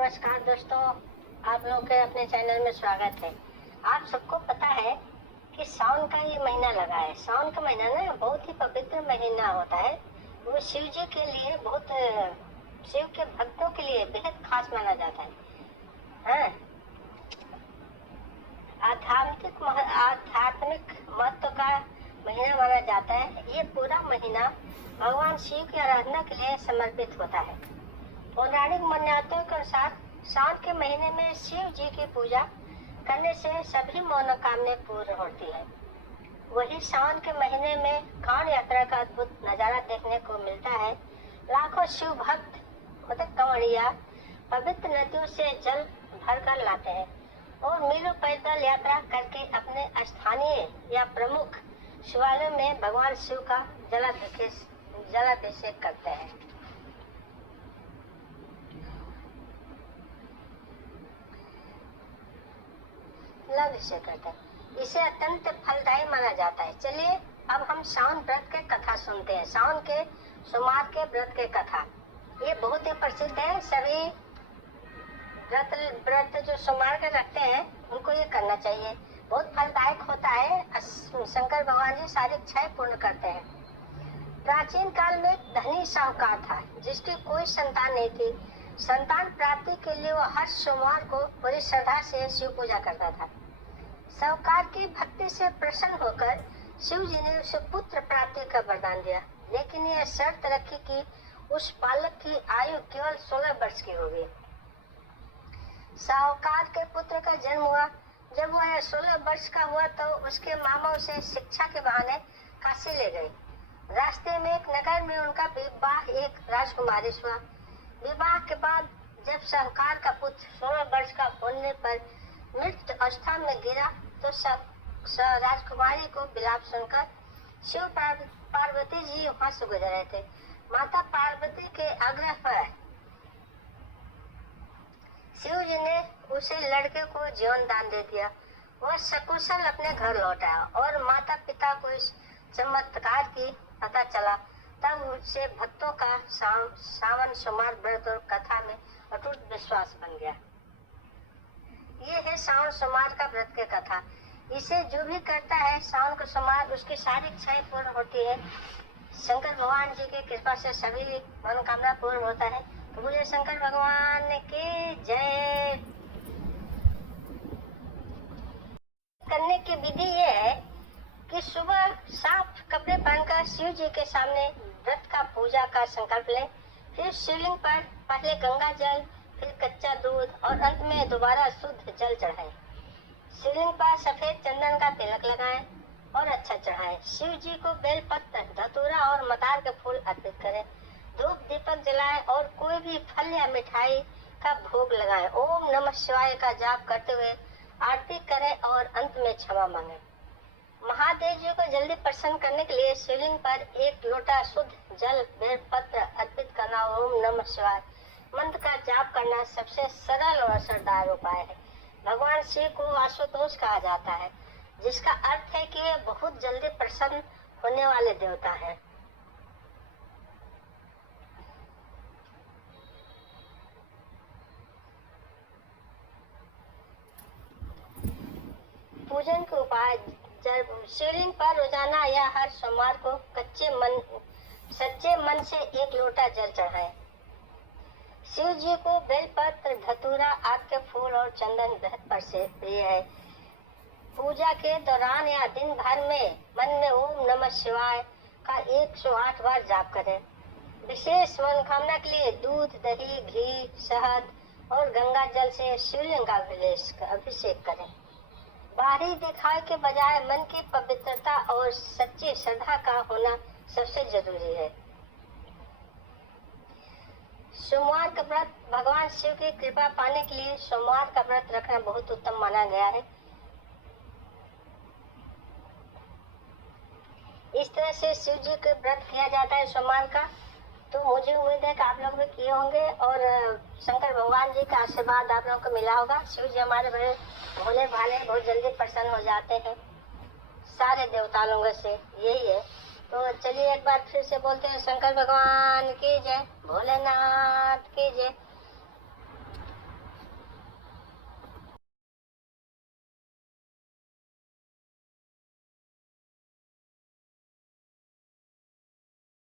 नमस्कार दोस्तों, आप लोगों के अपने चैनल में स्वागत है। आप सबको पता है कि सावन का ये महीना लगा है। सावन का महीना ना बहुत ही पवित्र महीना होता है। वो शिव जी के लिए शिव के भक्तों के लिए बेहद खास माना जाता है। हाँ, आध्यात्मिक महत्व का महीना माना जाता है। ये पूरा महीना भगवान शिव की आराधना के लिए समर्पित होता है। पौराणिक मान्यताओं के अनुसार सावन के महीने में शिव जी की पूजा करने से सभी मनोकामनाएं पूर्ण होती है। वही सावन के महीने में कांवड़ यात्रा का अद्भुत नजारा देखने को मिलता है। लाखों शिव भक्त मतलब कांवड़िया पवित्र नदियों से जल भरकर लाते हैं और मीलों पैदल यात्रा करके अपने स्थानीय या प्रमुख शिवालयों में भगवान शिव का जलाभिषेक करते हैं। इसे अत्यंत फलदायी माना जाता है। चलिए अब हम सावन व्रत के कथा सुनते हैं। सावन के सोमवार के व्रत के कथा ये बहुत ही प्रसिद्ध है। सभी व्रत जो सोमवार के रखते हैं उनको ये करना चाहिए। बहुत फलदायक होता है। शंकर भगवान जी सारी इच्छाएं पूर्ण करते हैं। प्राचीन काल में धनी साहूकार था जिसकी कोई संतान नहीं थी। संतान प्राप्ति के लिए वो हर सोमवार को बड़ी श्रद्धा से शिव पूजा करता था। साहूकार की भक्ति से प्रसन्न होकर शिव जी ने उसे पुत्र प्राप्ति का वरदान दिया, लेकिन यह शर्त रखी कि उस बालक की आयु केवल 16 वर्ष की होगी। साहूकार के पुत्र का जन्म हुआ। जब वह 16 वर्ष का हुआ तो उसके मामा उसे शिक्षा के बहाने काशी ले गए। रास्ते में एक नगर में उनका विवाह एक राजकुमारी से हुआ। विवाह के बाद जब साहूकार का पुत्र 16 वर्ष का होने पर मृत अवस्था में गिरा तो राजकुमारी को विलाप सुनकर शिव पार्वती जी वहां से गुजर रहे थे। माता पार्वती के आग्रह पर शिव जी ने उसे लड़के को जीवन दान दे दिया। वह सकुशल अपने घर लौट आया और माता पिता को इस चमत्कार की पता चला। तब उससे भक्तों का सावन सोमवार व्रत और कथा में अटूट विश्वास बन गया। ये है सावन सोमवार का व्रत की कथा। इसे जो भी करता है सावन का सोमवार उसकी सारी इच्छाएं पूर्ण होती है। शंकर भगवान जी की कृपा से सभी मनोकामना पूर्ण होता है। तो बोलिए शंकर भगवान की जय। करने की विधि ये है कि सुबह साफ कपड़े पहनकर शिव जी के सामने व्रत का पूजा का संकल्प लें। फिर शिवलिंग पर पहले गंगा जल, फिर कच्चा दूध और अंत में दोबारा शुद्ध जल चढ़ाएं। शिवलिंग पर सफेद चंदन का तिलक लगाएं और अच्छा चढ़ाएं। शिव जी को बेलपत्र, धतूरा और मदार के फूल अर्पित करें। धूप दीपक जलाएं और कोई भी फल या मिठाई का भोग लगाएं। ओम नमः शिवाय का जाप करते हुए आरती करें और अंत में क्षमा मांगें। महादेव जी को जल्दी प्रसन्न करने के लिए शिवलिंग पर एक लोटा शुद्ध जल बेलपत्र अर्पित करना, ओम नमः शिवाय मंत्र का जाप करना सबसे सरल और असरदार उपाय है। भगवान शिव को आशुतोष कहा जाता है, जिसका अर्थ है कि वे बहुत जल्दी प्रसन्न होने वाले देवता हैं। पूजन के उपाय। शिवलिंग पर रोजाना या हर सोमवार को सच्चे मन से एक लोटा जल चढ़ाएं। शिव जी को बेलपत्र, धतूरा, आक के फूल और चंदन बेहद प्रिय है। पूजा के दौरान या दिन भर में मन में ओम नमः शिवाय का 108 बार जाप करें। विशेष मनोकामना के लिए दूध, दही, घी, शहद और गंगा जल से शिवलिंग का अभिषेक करें। बाहरी दिखावे के बजाय मन की पवित्रता और सच्ची श्रद्धा का होना सबसे जरूरी है। सोमवार का व्रत। भगवान शिव की कृपा पाने के लिए सोमवार का व्रत रखना बहुत उत्तम माना गया है। इस तरह से शिव जी का व्रत किया जाता है सोमवार का। तो मुझे उम्मीद है कि आप लोग भी किए होंगे और शंकर भगवान जी का आशीर्वाद आप लोगों को मिला होगा। शिव जी हमारे बड़े भोले भाले, बहुत जल्दी प्रसन्न हो जाते हैं सारे देवता लोगों से, यही है। तो चलिए एक बार फिर से बोलते हैं शंकर भगवान की जय, भोलेनाथ की जय।